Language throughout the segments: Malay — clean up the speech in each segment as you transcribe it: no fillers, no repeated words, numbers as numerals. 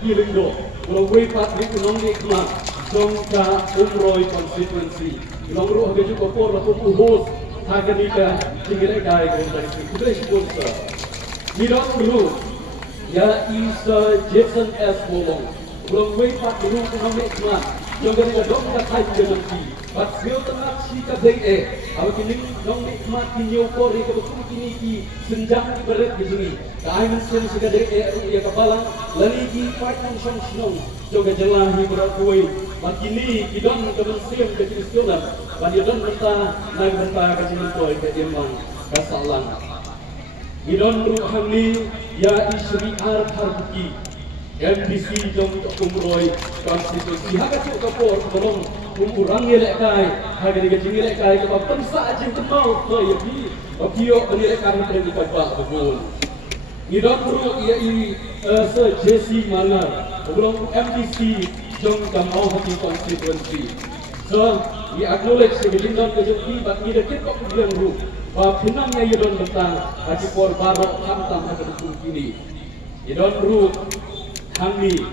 feeling do. Kalau way pat di kunong di kelas, songka umroy constituency. Kalau ruh keju kopor lalu host haganika tinggal gay dari kuda sponsor. Tidak perlu. Ya isa Jason S. Bolong. Kalau way pat di kunong di kelas, jangan ada dong kata jangan di. But skill tengah si kadai awak kini dong di kelas kini ukor di kebetulan kini ki senjang di berat di sini. Kaiman sen si kadai ya kepala lari ki fight nong song song. Joga jelah ni berat kuai. Makini kidon kemensiam kekristolan. Banyak mentah naik mentah kajian kuai kediaman kasalan. Kidon ruhang ni ya isri harbuki. MDC jom kumroy konstitusi haga tu kapor tolong kumurang yelek kai haga ni gajing yelek kai ke pensa ajing kenal ke yapi apio yelek kai pergi pak betul idon bro ia ini se JC mana belum MDC jom kamau hati konstitusi so we acknowledge the gajingdon kejati but ni dekit kok bilang bro bahwa pinangnya idon tentang haji por barok hantam haga betul kini idon bro kami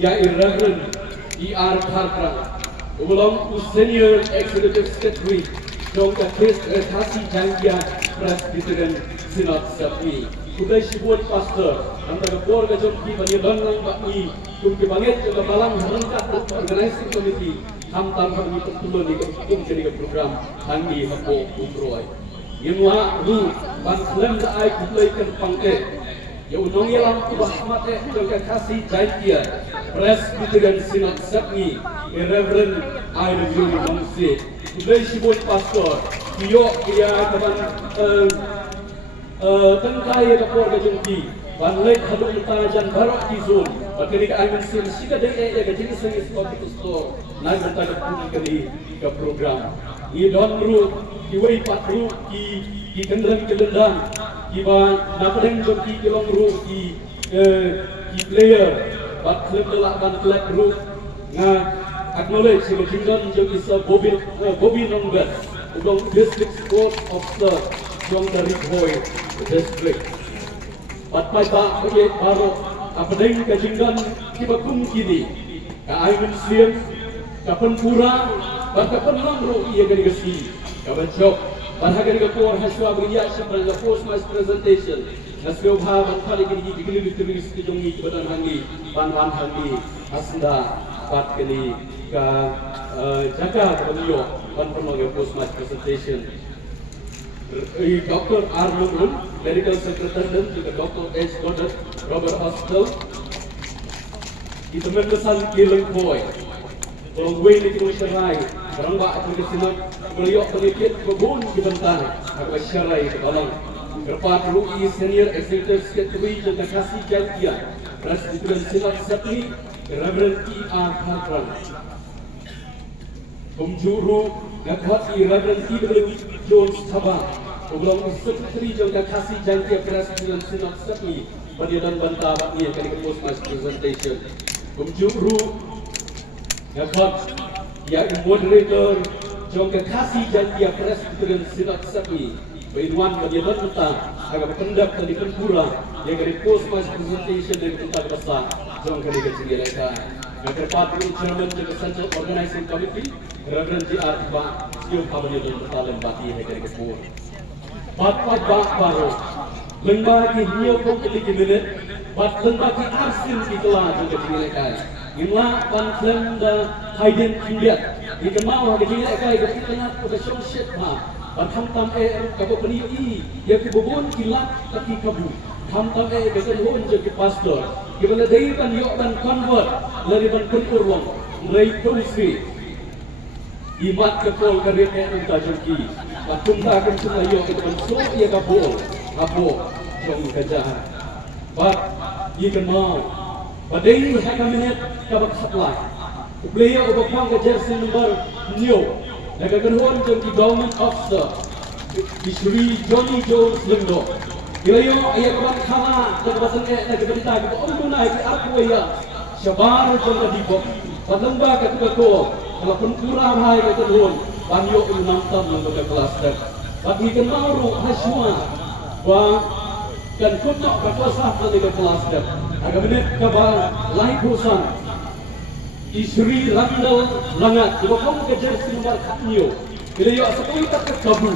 ya Reverend E.R. Kharkra ulang Senior Executive Secretary Dr. Chris Kasih Janggia Presbyterian Synod Sapni Kudai Shibun Pastor antara keluarga jomki banyak donang bakmi kumki bangit juga malam rengkat Organizing Committee hamtam kami tertulun di kumki program kami hapo umroy yang wah ru ban klem da ai kuplaikan pangke ya unong yalang kubahmat Dr. Kasih Janggia Presbyterian Synod Sapni Reverend I.W. Mangsi Kudai Shibun Pastor Kiyo kia kaban tengkai keluarga jengki banlek hadung tajan barok kizun bakari ka ayman sim sika de ya gajini sengi sport itu store nai benta ke kali ke program ni don ru ki wei pat ru ki kendran kelendang ki ba napeng jengki kilong ru ki player bat klub delak ban klub ru nga acknowledge si gajingdan jengki sa Bobby Nonggat udong district sport officer jong dari Boy district. Patpai ba bagi baru apedeng kajingdan kibakum kini. Ka ayun siem kapan pura kapan langro ia gani gasi. Kapan jok barhaga ni kapor haswa beriya sebal la post mas presentation. Nasyo bha ban khali gini digili digili jong ni badan hangi ban hangi asda pat kini ka jaga kaliyo ban pernah post mas presentation. Dr. R. Mungun, Medical Secretary dan juga Dr. H. Goddard, Robert Hospital. Itu mempesan killing boy. Kalau gue ini kena syarai, orang bak aplikasi nak beliau penelitian kebun di bentar, agak syarai ke dalam. Berpat RUI Senior Executive Secretary Dr. Kasih Janggia, Presbyterian Synod Sapni, Reverend E.R. Kharkra. Pemjuru Nakhwati Reverend E.W. Jones Sabah Ulang Sekretari Dr. Kasih Janggia Presbyterian Synod Sapni Padiadan Bantah Bakni yang kali kepos mas presentation Pemjuru Nakhwat yang moderator Dr. Kasih Janggia Presbyterian Synod Sapni Bainwan Padiadan Bantah agak pendap dari Kempura yang kali kepos mas presentation dari tempat besar Jom kali kecil Dr. Patri Chairman of the Central Organizing Committee, Reverend J.R. Tiba, Skill Kabanyo dan Bertalan Bati Hekari Kepur. Bat baru, lembagi hiyo kong keliki minit, bat lembagi arsin itulah juga dinilaikan. Inilah panselem da Haydn Kindiat, dikemau hagi dinilaikan ke tengah profession shit ha. Bat hamtam kabu peniti, ya kebubun kilat kaki kabu. Hamtam betul hon jadi pastor. Kita dari kan yuk dan convert dari ban kunurwang, mulai polisi. Imat kepol karir entah jengki. Batunta akan semua yuk itu ban so ia kabul, jom kejahat. Bat ikan mau. Badai hanya minit kabak setelah. Beliau ubah ke jersey number new. Laga hon jengki government officer. Isri Johnny Jones Lindo. Kirayo ayat kawan kama terbasan nak berita kita orang naik aku ya syabar jom dibok padamba ketua kalau pun kurang hai ke turun banyo menonton lembaga kelas dan bagi kenal hasma wa dan kuno berkuasa lembaga kelas dan agak menit kabar lain bosan Isri Randall Langat Ibu kamu kejar sinar katnyo bila yuk sepuluh tak kabu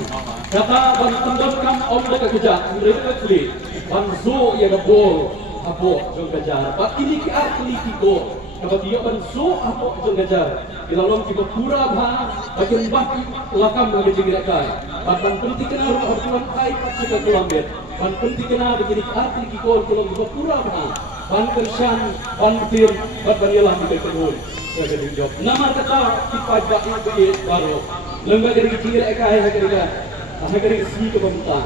kata ban tendamkan om mereka kejar mereka klik banzo ya gabol apa jong kejar pak ini ki arti kiko kalau dia banzo apa jong kejar bila long kita pura bah bagian baki lakam lagi jenggerak kai ban penting kena ruh tuan kai kita kelambet ban penting kena begini arti kiko kalau kita pura bah ban kersan ban tir ban banyalah kita kedul ya jadi job nama kata kita baki baru lembaga dari jenggerak kai hari resmi ke pemerintah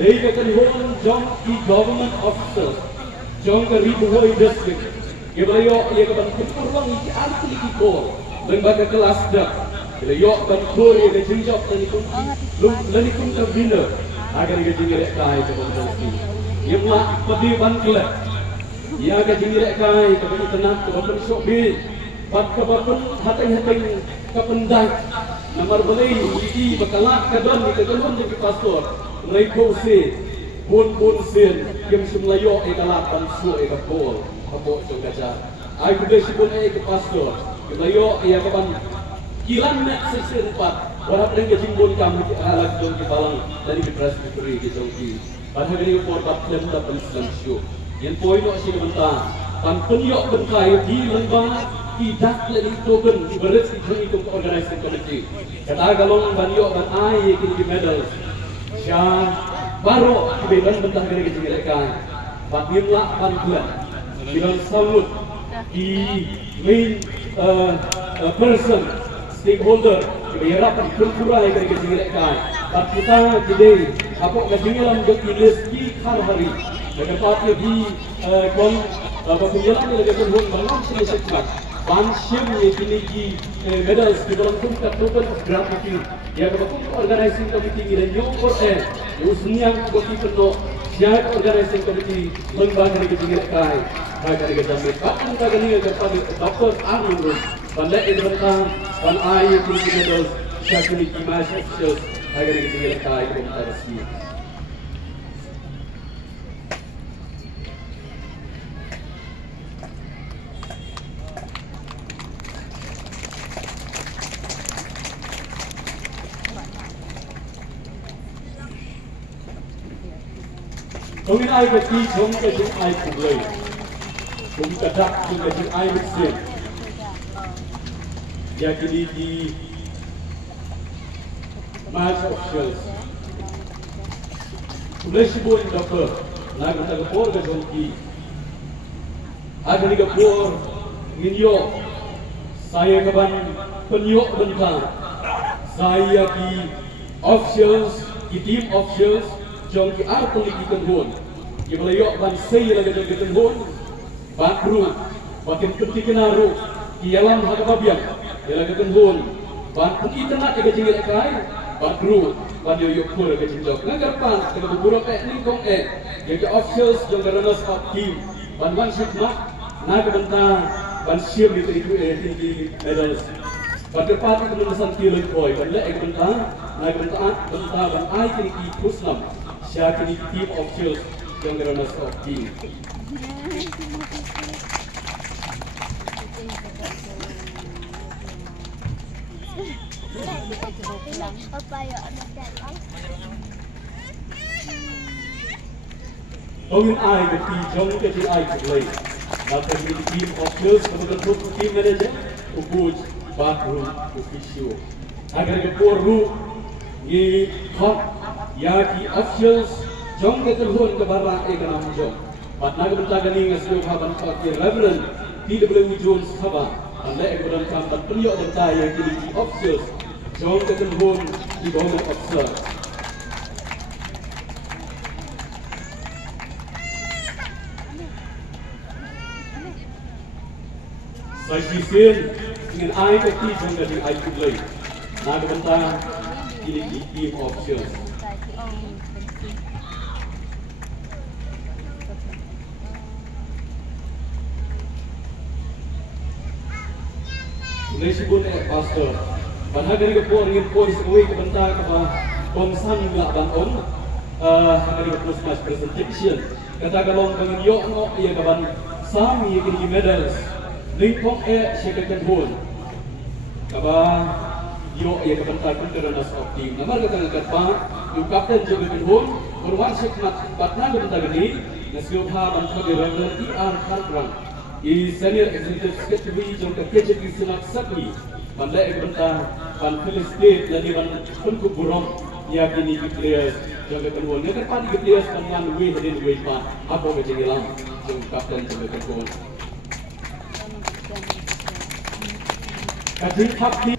dari ketentuan jong di government officers jong ke ribuan district kebayo ia ke bantuan uang ini arti kiko lembaga kelas dak kebayo bantuan ia ke jenjok dan ikut terbina agar ia jenjek kai ke pemerintah ia mak lebih bantuan ia ke jenjek kai ke pemerintah ke pemerintah sobi pat ke pemerintah hati-hati ke pendai nomor beli di bakalah kadon di kegelun di pastor mereka usi bun sen yang semelayo ekalah pansu ekapol apa jong gajar ai kuda sibun ke pastor melayo ia kapan kilan nak seserupat warap dengan jimbon kamu alat jong di balang dari presbytery di jongki pada hari por bab dan Islam show yang poin si bentar pan penyok bentai di lembah tidak lagi token beres itu organizing committee kata galong banyo ban ai kini di medal syah baru kebebasan bentah dari kejerekan batimlah bantuan bilang sambut di main person stakeholder kebebasan berkurai dari kejerekan but kita jadi apa kejerekan untuk di hari dengan parti di kon apa penjalan lagi berhubung bangun selesai Banshim ni kini medals di dalam tingkat total gravity yang berlaku organizing committee dan nyokor usniang bagi penuh siap organizing committee lembaga dari ketinggian kai raga dari jambi kapan raga ni kepada Dr. Arnold pandai edwatan pan ai kini medals siap kini kimas officials raga dari ketinggian kai pemerintah resmi Kami ai beti jom ke jom ai kulai, jom kadak jom ke jom ai bersin. Jadi di match officials, kulai sibuk dapat, nak kita kepor ke jom ki. Agar ni kepor, nginyo, saya kaban penyok bentang, saya ki officials, ki team officials. Jom ki arti lagi tenhun, ki melayok ban saya lagi jom ki tenhun, ban kru, bakin peti kenaru, ki alam hakababian, ki lagi tenhun, ban peti tenak ke jengir kai, ban kru, ban yoyok pura ke jengjok. Ngagarpan, kalau berburu ni kong yang ke officials jom ke runners up team, ban syukmak, naga bentang, ban siam di tinggi medals. Pada parti kemenangan tirai koi, ban lek bentang, naga bentang, ban ai kini pusnam. Siapa ni team officials yang runners of team. Kawin ai beti jom ke ai kulai. Maka ni team officials kemudian team manager, coach, bathroom official. Agar kepor ru ni hot Yaki officials jom ke terhun ke barang kenam jom. Patna ke bentagani ngasih haban fakir Reverend T.W. Jones Sabah. Anda kemudian kampan penyok bentai yang kini officials jom ke terhun di bawah officer. Saya sisin dengan air kaki jom dari air kulai. Nak bentai kini team officials. Malaysia pun pastor. Padahal dari kepor ingin pois away ke bentar ke bangsan nggak bangun. Dari kepor smash presentation. Kata kalau pengen yok no ia kapan Sami kini medals. Lingkong Syekatan Hul. Kaba yo ia kebentar runners of team. Nomor kata kerpa, yung kapten Syekatan Hul, berwan sekmat batna kebentar gini. Nasiobha bantha Reverend E.R. Kharprang. I senior executive secretary jong kecil di Senat Sakli. Bandai kebentar ban Philip State lagi ban Tunku Burong. Ya kini players jong ketentuan. Yang kerpa di players dengan way hadin way pa. Apa kejelang jong kapten Syekatan Hul. Kaji Fakti.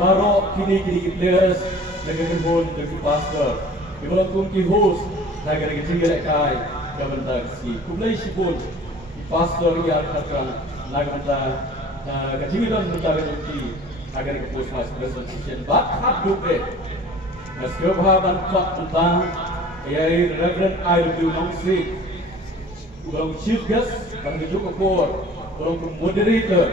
Baru kini players negeri pun negeri pastor. Kalau kumki host negeri kecil kai kebentar si kumlai si pun pastor yang terang negeri kecil dan bentar kecil agar ke post mas presentation. Bakat dupe. Naskabhaban kuat tentang yaitu Reverend I.W. Nongsi. Kalau chief guest kami juga kor. Kalau moderator.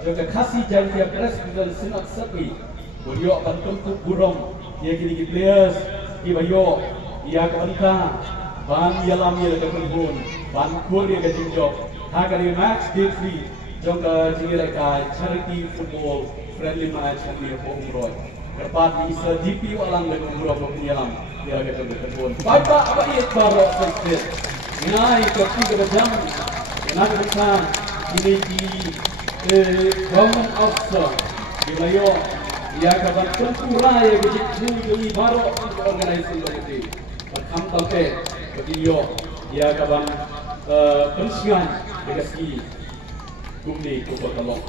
Jika kasih janji presiden Senat Sakli, beliau akan Tunku Burong. Ia kini players, ibayo, ia kebentar, ban ialam ia kepenhun, ban kur ia kejinjok. Hagar ia match day free, jangka jingirai charity football friendly match yang dia Umroy. Kerpat bisa DPU alang dan Umroy penyalam ia kepenhun. Baik apa ia baru selesai. Ini ketiga jam, nak kebentar ini di government officer di Mayo ia kabar tempura yang jadi baru organisasi ini berkam sampai video ia kabar pensiun dikasih kumni Kota Kalong.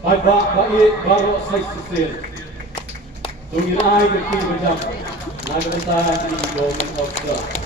Baik baru saya sisir. Tunggu lagi kita berjam. Nak bertahan di government of the